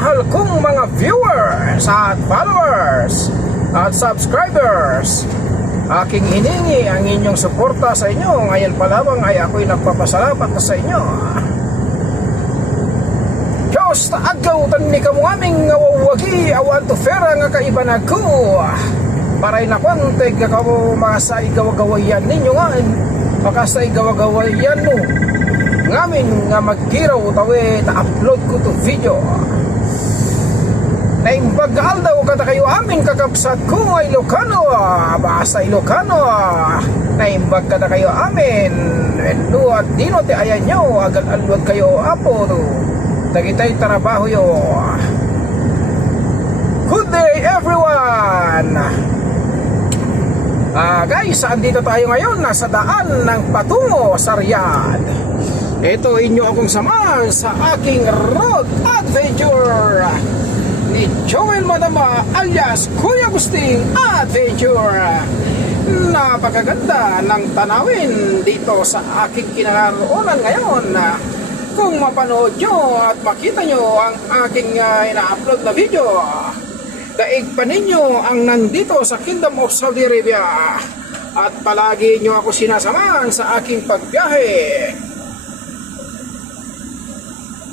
minamahal kong mga viewers at followers at subscribers, aking hiningi ang inyong suporta sa inyo. Ngayon pa lamang ay ako'y nagpapasalamat na sa inyo. Diyos na agaw tan ni kamo aming ngawawagi awan to fera nga kaiba na ko. Paray na kwanteg nga kamo masa igawagawayan ninyo nga. Makasa igawagawayan mo ngamin nga magkiraw tawe ta-upload ko to video. Naimbag daw kada kayo amin kakabsat ko nga Ilocano, basta Ilocano. Naimbag kada kayo amin endo at dino ti ayan nyo agad alwag kayo apo to dagitay trabaho yo. Good day everyone. Guys, andito tayo ngayon nasa daan ng patungo sa Riyadh. Ito inyo akong samahan sa aking road adventure ni Joel Madama alias Kuya Agusting Adventure. Napakaganda ng tanawin dito sa aking kinaroonan ngayon. Kung mapanood nyo at makita nyo ang aking ina-upload na video, daig pa ninyo ang nandito sa Kingdom of Saudi Arabia at palagi nyo ako sinasamahan sa aking pagbiyahe.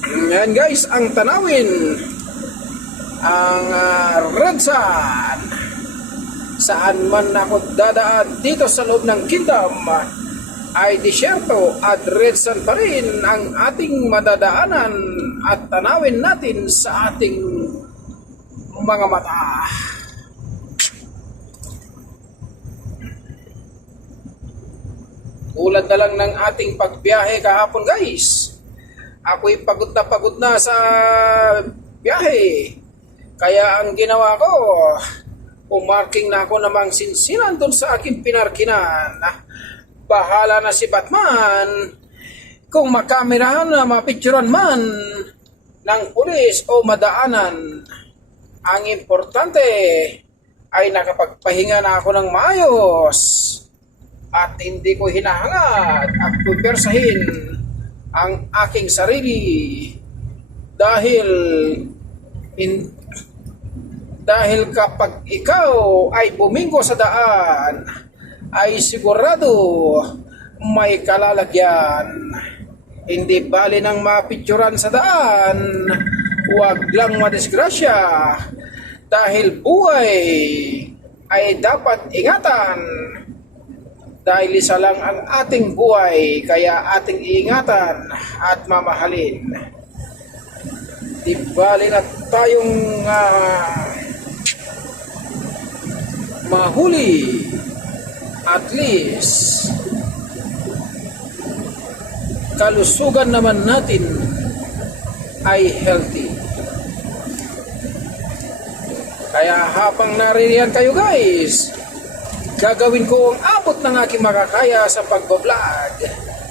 Yan guys, ang tanawin, ang Red Sun. Saan man ako dadaan dito sa loob ng Kingdom ay disyerto at Red Sun pa rin ang ating madadaanan at tanawin natin sa ating mga mata. Tulad na lang ng ating pagbiyahe kahapon guys. Ako'y pagod na sa biyahe. Kaya ang ginawa ko, pumarking na ako namang sinsinan doon sa aking pinarkinan. Bahala na si Batman kung makamerahan na mapicturan man ng pulis o madaanan. Ang importante ay nakapagpahinga na ako ng maayos at hindi ko hinahangad at pupersahin ang aking sarili dahil kapag ikaw ay buminggo sa daan ay sigurado may kalalagyan. Hindi bali nang mapicturan sa daan, huwag lang madisgrasya dahil buhay ay dapat ingatan. Dahil isa lang ang ating buhay, kaya ating iingatan at mamahalin. Di bali na tayong mahuli, at least kalusugan naman natin ay healthy. Kaya habang naririyan kayo guys, gagawin ko ang abot ng aking makakaya sa pagbablog.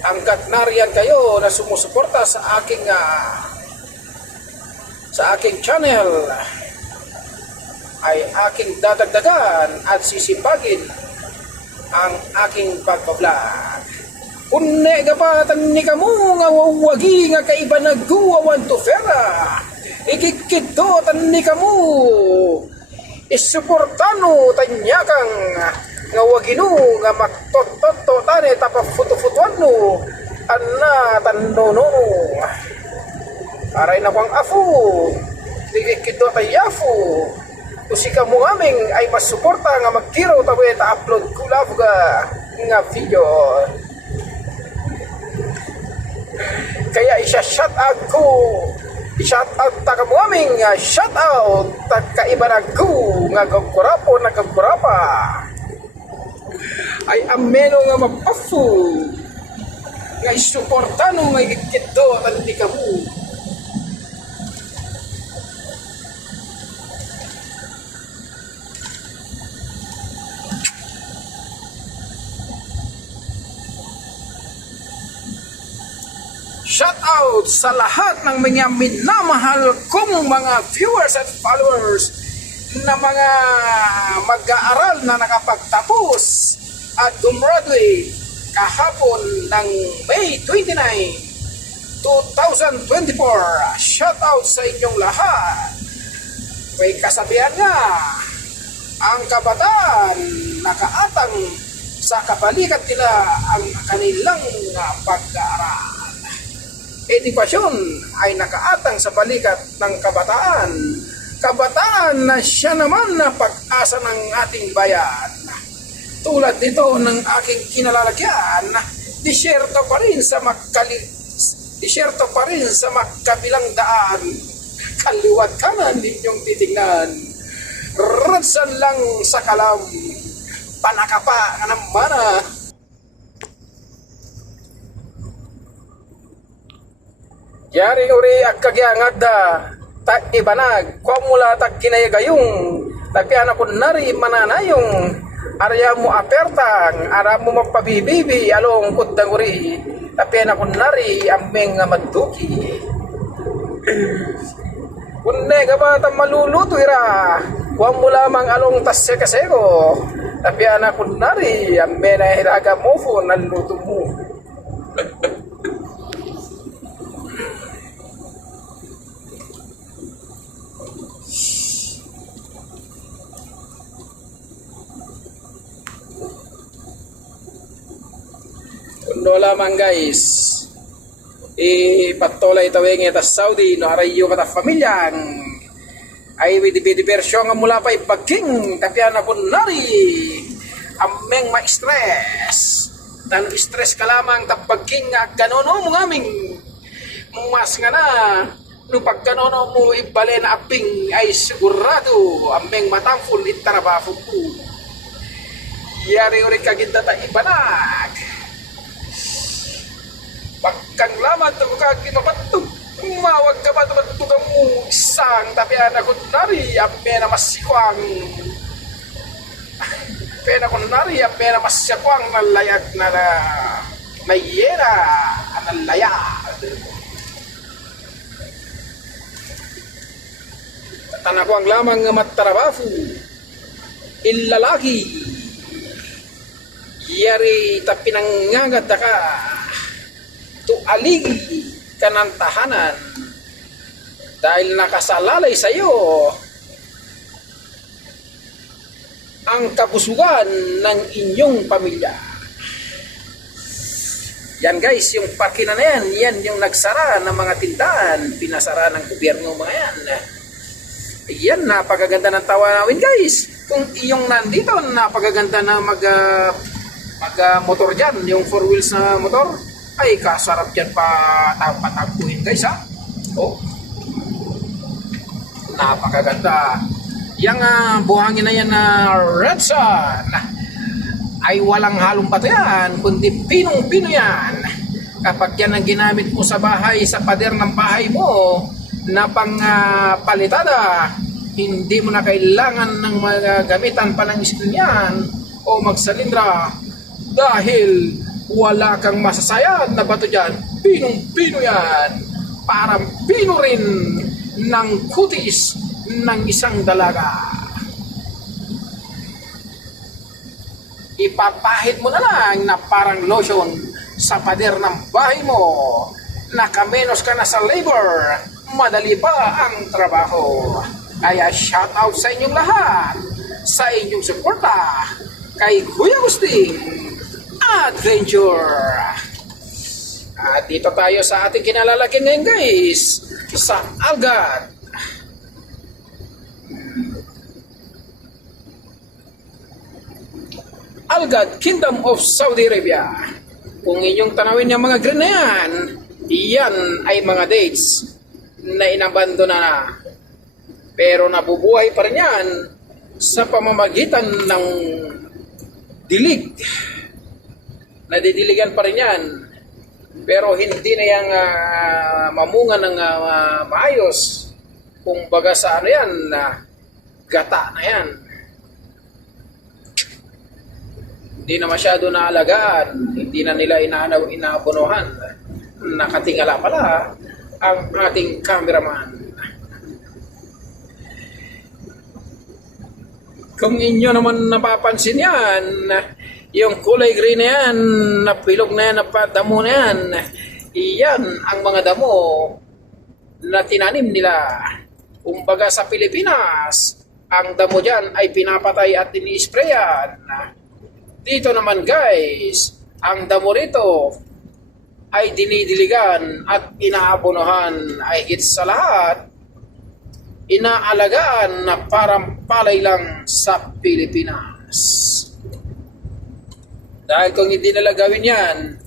Hanggat nariyan kayo na sumusuporta sa aking channel, ay aking dadagdagan at sisipagin ang aking pagbablog. Kunne gapatan ni kamu nga wawagi nga kaiba nagguwawan to fera. Ikikito ni kamu isuportano tanyakang nga wagino nga maktototo tane tapa futo-futuan no anna tandono aray na kwang afu ikikito tayafu kusika mo aming ay masuporta nga magkiraw tawe ta upload kulav nga video. Kaya isa-shout out ko, i-shout out ta kamo aming shout out ta kaiba na ko nga gagkurapo na gagkurapa ay ameno nga mapafu nga isuportano nga ikikito at di ka mo. Shout out sa lahat ng mga minamahal kong mga viewers at followers na mga mag-aaral na nakapagtapos at gumraduate kahapon ng May 29 2024. Shout out sa inyong lahat. May kasabihan nga, ang kabataan nakaatang sa kabalikat nila ang kanilang pag-aaral. Edukasyon ay nakaatang sa balikat ng kabataan. Kabataan na siya naman na pag-asa ng ating bayan. Tulad nito ng aking kinalalagyan, disyerto pa rin sa magkabilang daan. Kaliwat kanan ninyong titignan. Radsan lang sa kalam, panakapa ng mana. Yari uri agkagyangad da tak ibanag kwa mula tak kinayagayong tapi anak ko nari mananayong arya mo apertang ara mo magpabibibi along kudang uri tapi anak ko nari ameng madduki kunne ka ba ta maluluto ira kwa mo lamang along tasya kasego tapi anak ko nari ameng na hiraga mo po naluto mo. Kundo lamang guys, ipatulay tawing ita Saudi no arayo kata pamilyang ay bidi bersyon nga mula pa ipagking tapian na kunari ameng ma-stress tan stress ka lamang tapagking nga kanono mo ngaming mas nga na no pagkanono mo ibalen aping ay sigurado ameng matangful itarabafo ko yari uri kaginda ta ibanag pagkang laman ito kagi mapatog umawag ka ba ito ka mo isang tapi anak ko nari ampe na masikwang pena ko nari ampe na masikwang nalayag na mayera nalayag tanak ko ang lamang matarabafu ilalaki yari tapi nangangat ka to aligi ka ng tahanan dahil nakasalalay sa iyo ang kabusugan ng inyong pamilya. Yan guys, yung parkina na yan yung nagsara ng mga tindahan, pinasara ng gobyerno mga yan. Yan, napakaganda ng tawa namin guys. Kung iyong nandito, napakaganda na mag-motor dyan, yung 4 wheels na motor. Ay, kasarap yan patagpuin guys ha. Oh. Napakaganda. Yang buhangin na yan na Red Sun ay walang halong bato yan, kundi pinong-pino yan. Kapag yan ang ginamit mo sa bahay, sa pader ng bahay mo, na pang palitada, hindi mo na kailangan ng magamitan pa ng screen yan o magsalindra dahil wala kang masasayad na bato dyan. Pinong-pino yan. Parang pino rin ng kutis ng isang dalaga. Ipapahid mo na lang na parang lotion sa pader ng bahay mo. Nakamenos ka na sa labor. Madali pa ang trabaho. Kaya shout out sa inyong lahat. Sa inyong suporta. Kay Kuya Agustin Adventure. At dito tayo sa ating kinalalagyan ngayon guys, sa Algad. Algad, Kingdom of Saudi Arabia. Kung inyong tanawin yung mga green na yan ay mga dates na inabandona na. Pero nabubuhay pa rin yan sa pamamagitan ng dilig. Nadidiligan pa rin yan, pero hindi na yung mamunga ng maayos. Kung baga sa ano yan, gata na yan. Hindi na masyado naalagaan, hindi na nila inaabunuhan. Nakatingala pala ang ating cameraman. Kung inyo naman napapansin yan, yung kulay green na yan, napilog na yan, napadamo na iyan ang mga damo na tinanim nila. Kumbaga sa Pilipinas, ang damo dyan ay pinapatay at ini-sprayan. Dito naman guys, ang damo rito ay dinidiligan at inaabonohan, ay higit sa lahat inaalagaan na parang palay lang sa Pilipinas. Dahil kung hindi nila gawin yan,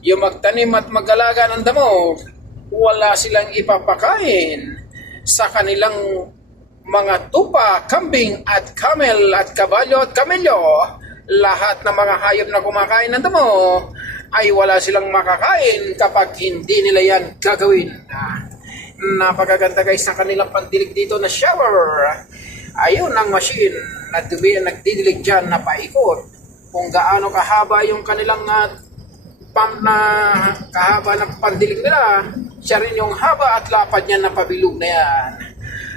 yung magtanim at mag-alaga ng damo, wala silang ipapakain sa kanilang mga tupa, kambing at camel at kabalyo at kamelyo. Lahat ng mga hayop na kumakain ng damo ay wala silang makakain kapag hindi nila yan gagawin. Napakaganda guys ng kanilang pandilig dito na shower. Ayun ang machine na nagdidilig dyan na paikot. Kung gaano kahaba yung kanilang kahaba ng pandilig nila, siya rin yung haba at lapad niya na pabilog na yan.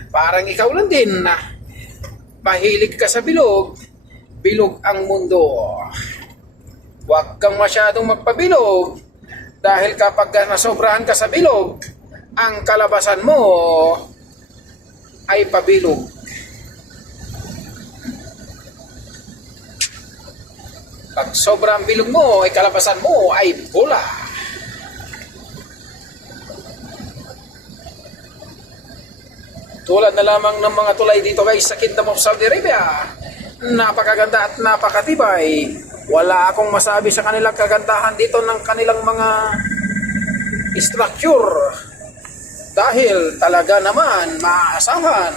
Parang ikaw lang din na mahilig ka sa bilog, bilog ang mundo. Huwag kang masyadong magpabilog dahil kapag nasobrahan ka sa bilog, ang kalabasan mo ay pabilog. Pag sobrang bilog mo, ay kalabasan mo ay pula. Tulad na lamang ng mga tulay dito guys sa Kingdom of Saudi Arabia. Napakaganda at napakatibay. Wala akong masabi sa kanilang kagandahan dito ng kanilang mga structure. Dahil talaga naman maaasahan,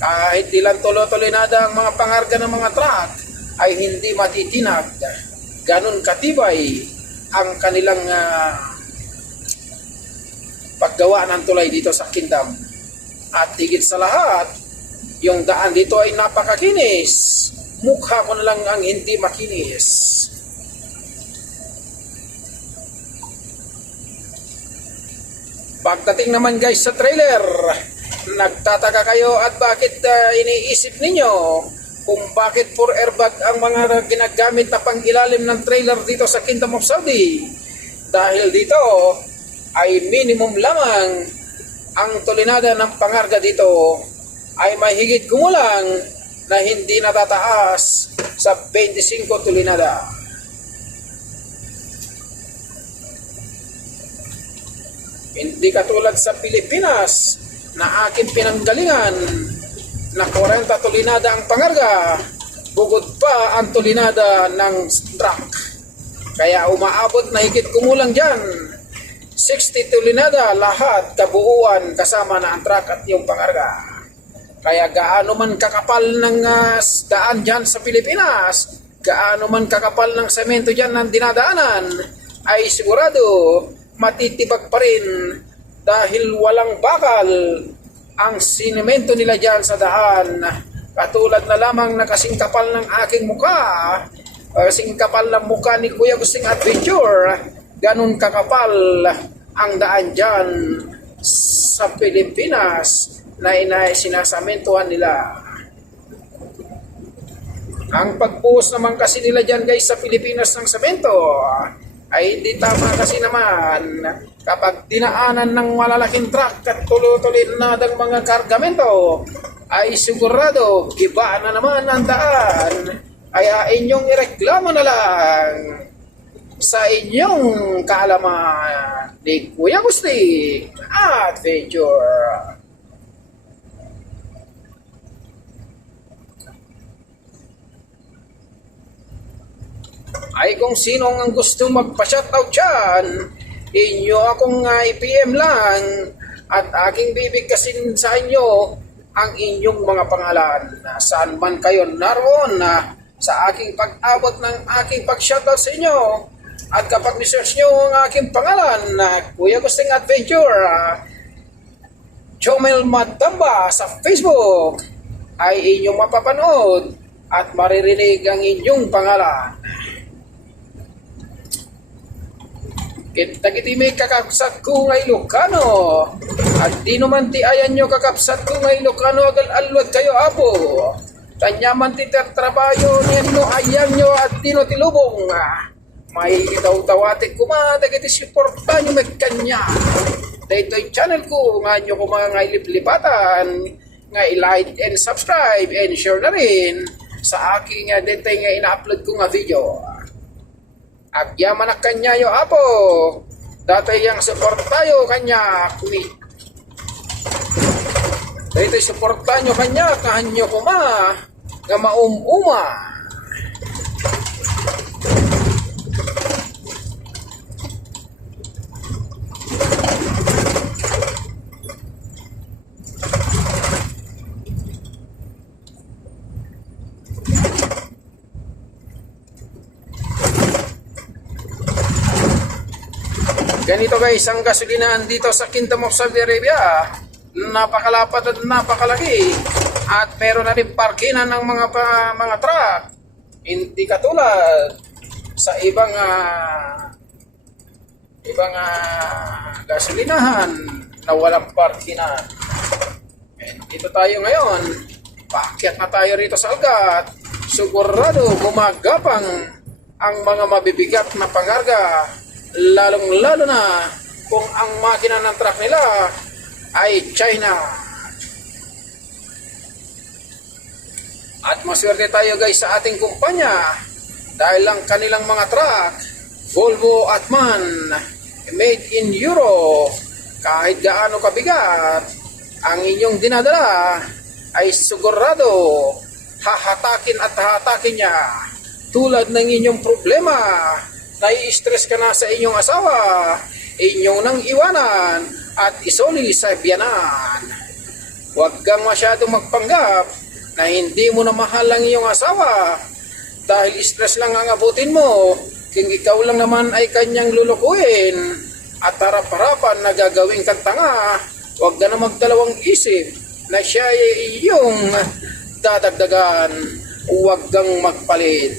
kahit ilang tulo-tulinada ang mga pangarga ng mga truck ay hindi matitinag. Ganun katibay ang kanilang paggawa ng tulay dito sa Kingdom. At higit sa lahat, yung daan dito ay napakakinis. Mukha ko na lang ang hindi makinis. Pagdating naman guys sa trailer, nagtataka kayo at bakit iniisip ninyo kung bakit 4 airbag ang mga ginagamit na pang-ilalim ng trailer dito sa Kingdom of Saudi. Dahil dito ay minimum lamang ang tulinada ng pangarga dito ay mahigit kumulang na hindi natataas sa 25 tulinada. Hindi katulad sa Pilipinas na aking pinanggalingan na 40 tulinada ang pangarga, bugod pa ang tulinada ng truck. Kaya umaabot na higit kumulang dyan 60 tulinada lahat kabuuan kasama na ang truck at yung pangarga. Kaya gaano man kakapal ng daan dyan sa Pilipinas, gaano man kakapal ng semento dyan ng dinadaanan, ay sigurado matitibag pa rin dahil walang bakal ang sinemento nila dyan sa daan. Katulad na lamang na kasing kapal ng aking mukha, kasing kapal ng mukha ni Kuya Gusting Adventure, ganun kakapal ang daan dyan sa Pilipinas na sinasamentohan nila. Ang pagbuhos naman kasi nila dyan guys sa Pilipinas ng semento ay hindi tama kasi naman kapag dinaanan ng malalaking truck at tuloy-tulinadang mga kargamento ay sigurado giba na naman ang daan. Kaya inyong ireklamo na lang sa inyong kaalaman ni Kuya Gusting Adventure. Ay kung sino ang gusto magpa-shoutout dyan, inyo akong i-PM lang at aking bibigkasin sa inyo ang inyong mga pangalan. Saan man kayo naroon sa aking pag-abot ng aking pag-shoutout sa inyo. At kapag research nyo ang aking pangalan na Kuya Gusting Adventure, Chomel Matamba sa Facebook, ay inyong mapapanood at maririnig ang inyong pangalan. Kitagiti may kakapsat ko nga Ilocano, at di naman ti ayan nyo kakapsat ko nga Ilocano agal alwad kayo apo. Tanya man ti tertrabayo niyan no ayan nyo at di no tilubong. may daw-dawatik kumadag iti suporta nyo may kanya. Dito yung channel ko, nga nyo ko mga liplipatan, nga i-like and subscribe and share na rin sa aking dito nga ina-upload ko nga video. Agyaman na kanya yo apo, dati yung suporta yo kanya kuni. Dito yung suporta nyo kanya, kahanyo kuma, nga maumuma. Ganito guys, ang gasolinahan dito sa Kingdom of Saudi Arabia, napakalapad at napakalaki, at meron na rin parkinan ng mga truck. Hindi katulad sa ibang gasolinahan na walang parkinan. Dito tayo ngayon, paakyat na tayo rito sa Algat. Sigurado gumagapang ang mga mabibigat na pangarga, lalong-lalo na kung ang makina ng truck nila ay China. At maswerte tayo guys sa ating kumpanya dahil ang kanilang mga truck, Volvo at MAN, made in Europe. Kahit gaano kabigat ang inyong dinadala ay sigurado hahatakin at hahatakin niya. Tulad ng inyong problema, nai-stress ka na sa inyong asawa, inyong nang iwanan at isoli sa biyanan. Huwag kang masyadong magpanggap na hindi mo na mahal ang iyong asawa dahil stress lang ang abutin mo kung ikaw lang naman ay kanyang lulukuin at harap-harapan na gagawin kang tanga. Huwag ka na magdalawang isip na siya ay iyong dadagdagan. Huwag kang magpalit,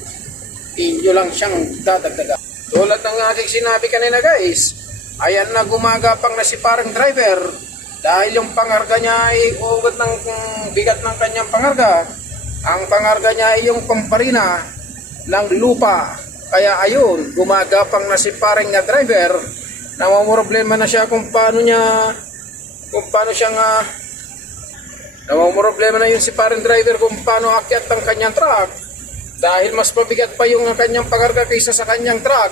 inyo lang siyang dadagdagan. Tulad ng aking sinabi kanina guys, ayan na gumagapang na si parang driver dahil yung pangarga niya ay ugot ng bigat ng kanyang pangarga. Ang pangarga niya ay yung pamparina ng lupa. Kaya ayun, gumagapang na si parang na driver. Namamroblema na siya kung paano na yun si parang driver kung paano akyat ang kanyang truck. Dahil mas mabigat pa yung kanyang pangarga kaysa sa kanyang truck.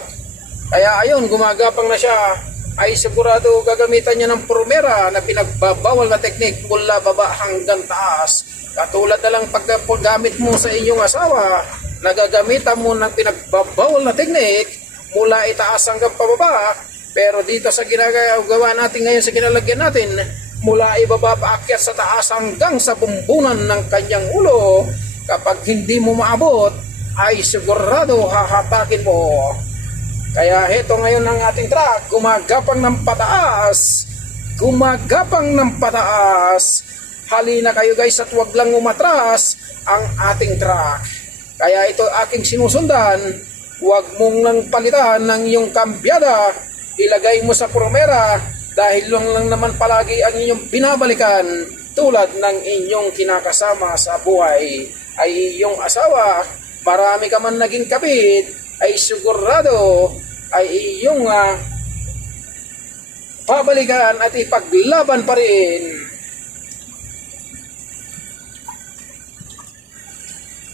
Kaya ayun, gumagapang na siya. Ay sigurado gagamitan niya ng promera na pinagbabawal na teknik mula baba hanggang taas. Katulad na lang paggamit mo sa inyong asawa, nagagamitan mo ng pinagbabawal na teknik mula itaas hanggang pababa. Pero dito sa ginagawa natin ngayon sa kinalagyan natin, mula ibaba paakyat sa taas hanggang sa bumbunan ng kanyang ulo. Kapag hindi mo maabot, ay sigurado hahatakin mo. Kaya heto ngayon ang ating truck, gumagapang ng pataas. Gumagapang ng pataas. Halina kayo guys at wag lang umatras ang ating truck. Kaya ito aking sinusundan, wag mong nang palitan ng iyong kambyada. Ilagay mo sa promera dahil lang naman palagi ang inyong binabalikan tulad ng inyong kinakasama sa buhay ay iyong asawa. Marami ka man naging kabit, ay sigurado ay iyong pabalikan at ipaglaban pa rin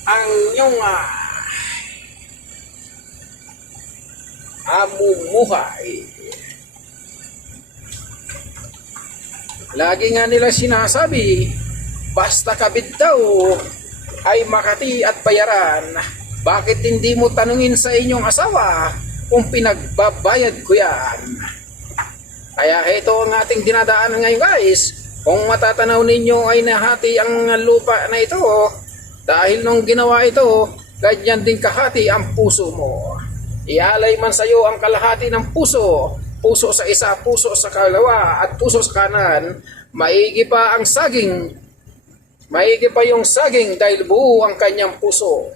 ang iyong amumuhay. Lagi nga nila sinasabi, basta kabit daw ay makati at bayaran. Bakit hindi mo tanungin sa inyong asawa kung pinagbabayad ko yan? Kaya ito ang ating dinadaanan ngayon guys. Kung matatanaw ninyo ay nahati ang lupa na ito dahil nung ginawa ito, ganyan din kahati ang puso mo. Ialay man sa iyo ang kalahati ng puso, puso sa isa, puso sa kalawa at puso sa kanan, maigi pa ang saging. Maigi pa yung saging dahil buo ang kanyang puso.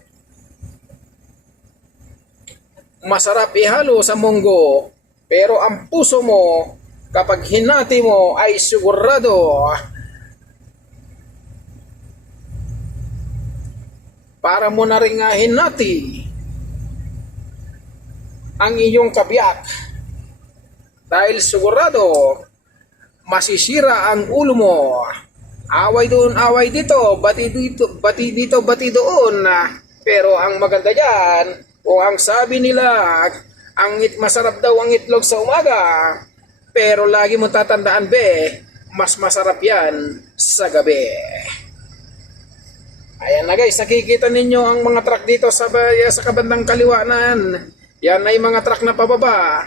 Masarap ihalo sa munggo, pero ang puso mo, kapag hinati mo ay sigurado para mo na rin hinati ang iyong kabiyak. Dahil sigurado, masisira ang ulo mo. Away doon, away dito, bati dito, bati doon. Pero ang maganda dyan, kung ang sabi nila, masarap daw ang itlog sa umaga, pero lagi mo tatandaan, mas masarap yan sa gabi. Ayan na guys, nakikita ninyo ang mga truck dito sa kabandang kaliwanan. Yan ay mga truck na pababa,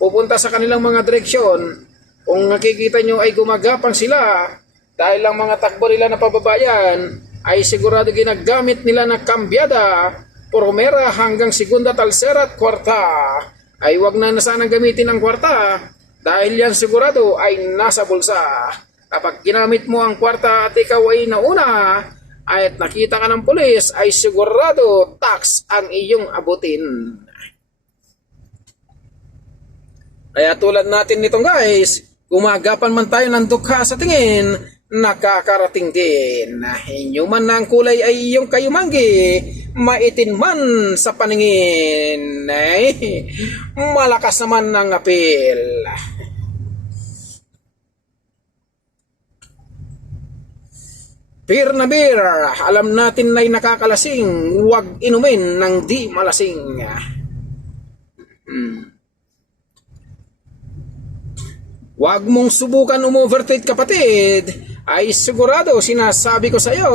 pupunta sa kanilang mga direksyon. Kung nakikita nyo ay gumagapang sila, dahil ang mga takbo nila na pababa yan, ay sigurado ginagamit nila na kambyada, promera hanggang segunda, talsera at kwarta. Ay wag na sanang gamitin ang kwarta, dahil yan sigurado ay nasa bulsa. Kapag ginamit mo ang kwarta at ikaw ay nauna, at nakita ka ng pulis, ay sigurado tax ang iyong abutin. Kaya tulad natin nitong guys, gumagapan man tayo ng dukha sa tingin, nakakarating din. Inyo man na ang kulay ay iyong kayumanggi, maitin man sa paningin, ay malakas naman ang apil. Beer na beer, alam natin na'y nakakalasing, huwag inumin ng di malasing. Huwag mong subukan umovertate kapatid, ay sigurado sinasabi ko sa iyo,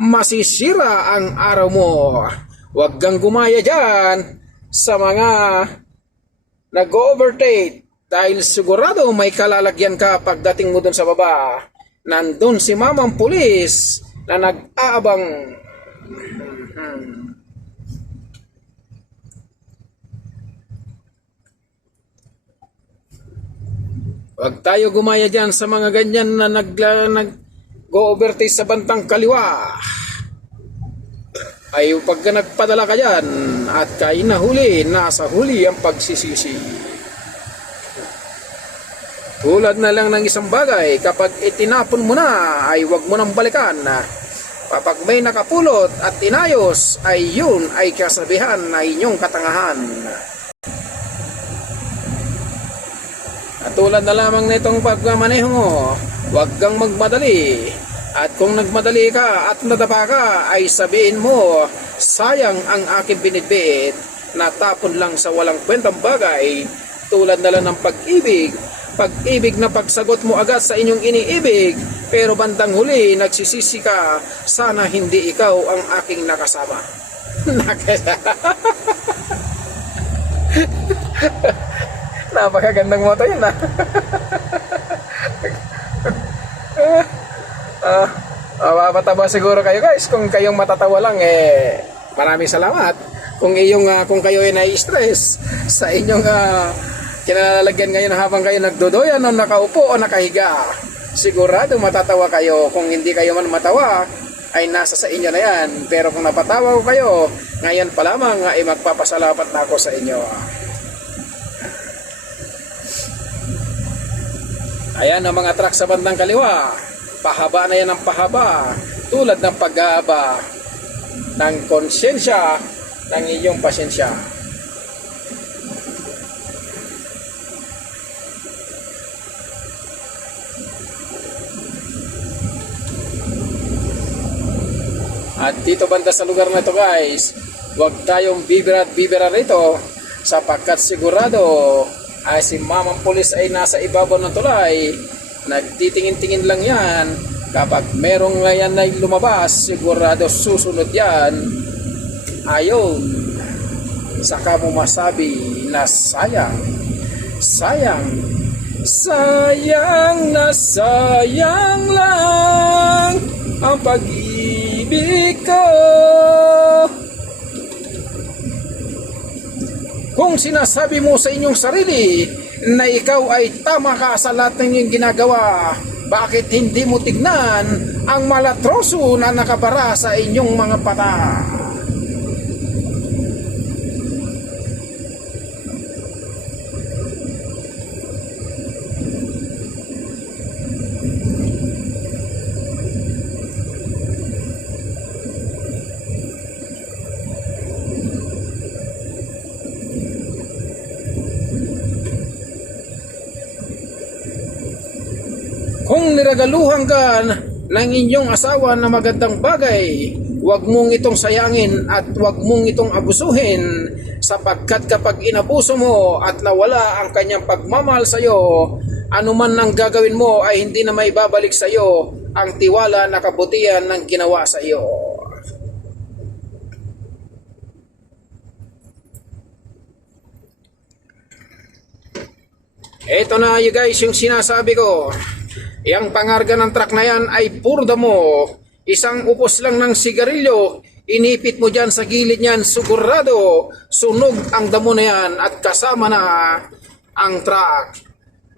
masisira ang araw mo. Huwag kang gumaya dyan sa mga nag-overtate, dahil sigurado may kalalagyan ka pagdating mo dun sa baba. Nandun si mamang pulis na nag-aabang. Huwag tayo gumaya dyan sa mga ganyan na nag-go-overtake sa bantang kaliwa. Ay pag nagpadala ka dyan at kayo nahuli, nasa huli ang pagsisisi. Tulad na lang ng isang bagay, kapag itinapon mo na, ay huwag mo nang balikan. Kapag may nakapulot at inayos, ay yun ay kasabihan na inyong katangahan. At tulad na lamang nitong pagmamaneho mo, huwag kang magmadali. At kung nagmadali ka at nadapa ka, ay sabihin mo, sayang ang aking binitbit, natapon lang sa walang kwentang bagay, tulad na lang ng pag-ibig. Pag-ibig na pagsagot mo agad sa inyong iniibig, pero bandang huli nagsisisi ka, sana hindi ikaw ang aking nakasama. Napakagandang motto yun mapatawa siguro kayo guys. Kung kayong matatawa lang, maraming salamat. Kung kayo ay nai-stress sa inyong kinalalagyan ngayon habang kayo nagdodoyan o nakaupo o nakahiga, sigurado matatawa kayo. Kung hindi kayo man matawa, ay nasa sa inyo na yan. Pero kung napatawa ko kayo, ngayon pa lamang ay magpapasalamat na ako sa inyo. Ayan ang mga truck sa bandang kaliwa. Pahaba na yan ang pahaba, tulad ng pag-aaba ng konsensya ng iyong pasensya. At dito banda sa lugar na ito guys, huwag tayong bibira at bibira rito, sapagkat sigurado ay si mamang pulis ay nasa ibabaw ng tulay. Nagtitingin-tingin lang yan. Kapag merong ngayon ay lumabas, sigurado susunod yan. Ayon, saka mo masabi na sayang, sayang, sayang na sayang lang ang pag-ibig ko. Kung sinasabi mo sa inyong sarili na ikaw ay tama ka sa lahat ng iyong ginagawa, bakit hindi mo tignan ang malatroso na nakabara sa inyong mga mata? regaluhan ka ng inyong asawa na magandang bagay, huwag mong itong sayangin at huwag mong itong abusuhin, sapagkat kapag inabuso mo at nawala ang kanyang pagmamahal sa iyo, anuman ang gagawin mo ay hindi na may babalik sa iyo ang tiwala na kabutihan ng ginawa sa iyo. Ito na you guys yung sinasabi ko. Yang pangarga ng truck na yan ay puro damo. Isang upos lang ng sigarilyo, inipit mo dyan sa gilid niyan, sigurado sunog ang damo na yan at kasama na ang truck.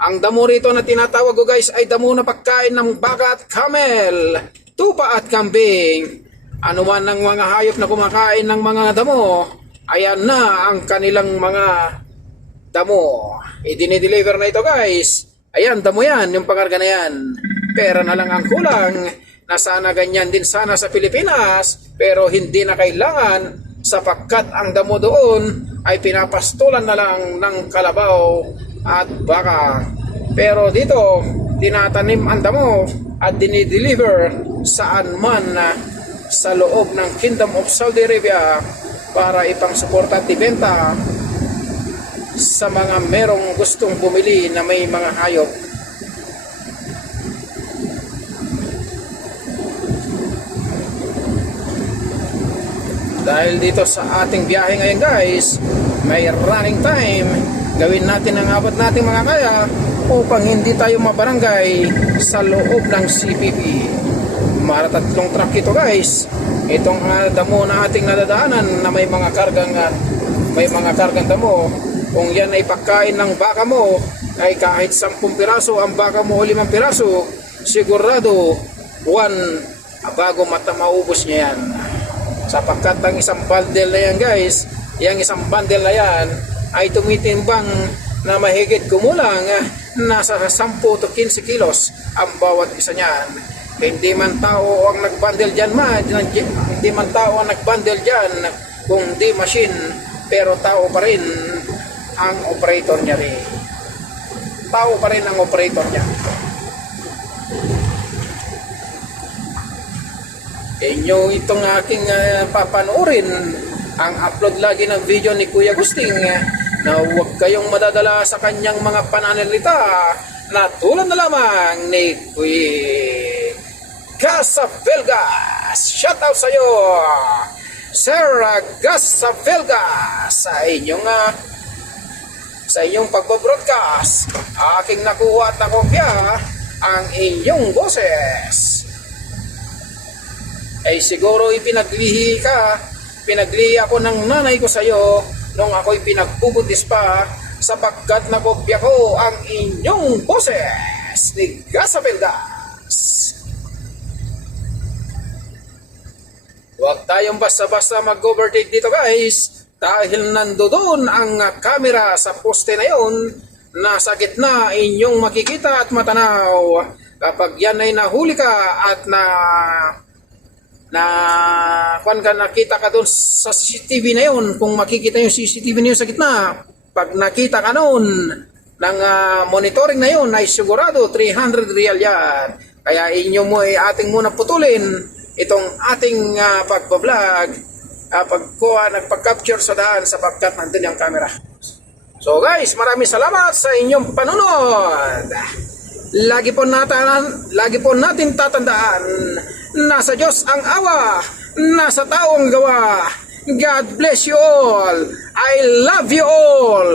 Ang damo rito na tinatawag ko guys ay damo na pagkain ng baka at camel, tupa at kambing. Ano man ang mga hayop na kumakain ng mga damo, ayan na ang kanilang mga damo. I-deliver na ito guys. Ayan, damo yan, yung pangarga na yan. Pera na lang ang kulang, na sana ganyan din sana sa Pilipinas, pero hindi na kailangan sapagkat ang damo doon ay pinapastulan na lang ng kalabaw at baka. Pero dito, tinatanim ang damo at dinideliver saan man sa loob ng Kingdom of Saudi Arabia para ipang suporta at ibenta sa mga merong gustong bumili na may mga hayop. Dahil dito sa ating biyahe ngayon guys, may running time, gawin natin ang abot nating mga kaya upang hindi tayo mabarangay sa loob ng CPP. Maratatlong truck ito guys. Itong damo na ating nadadaanan na may mga kargang damo. Kung yan ay pagkain ng baka mo, ay kahit 10 piraso ang baka mo o 5 piraso, sigurado bago maubos niya yan. Sapagkat ang isang bundle na yan guys, yung isang bundle na yan ay tumitimbang na mahigit kumulang nasa 10 to 15 kilos ang bawat isa niyan. Hindi man tao ang nagbundle dyan hindi man tao ang nagbundle dyan, kung di machine, pero tao pa rin ang operator niya rin. Tao pa rin ang operator niya. Inyo itong aking papanoorin ang upload lagi ng video ni Kuya Gusting na huwag kayong madadala sa kanyang mga pananalita na tulad na lamang ni Kuya Gasavelgas. Shout out sa iyo, Sir Gasavelgas, sa inyong pagbabroadcast. Aking nakuha at nakopya ang inyong boses. Ay siguro ipinaglihi ako ng nanay ko sa iyo nung ako'y pinagbubuntis pa, sapagkat nakopya ko ang inyong boses ni Gasavelgas. Huwag tayong basta-basta mag-overtake dito guys, dahil nandoon ang camera sa poste na yon, nasa gitna inyong makikita at matanaw. Kapag yan ay nahuli ka at nakita ka doon sa CCTV na yon, kung makikita yung CCTV na yun sa gitna, pag nakita ka noon ng monitoring na yon, ay sigurado 300 real yan. Kaya ating muna putulin itong ating pagbablog, nagpag-capture sa daan sapagkat nandun yung camera. So guys, maraming salamat sa inyong panunod. Lagi po natin tatandaan, nasa Diyos ang awa, nasa tao ang gawa. God bless you all. I love you all.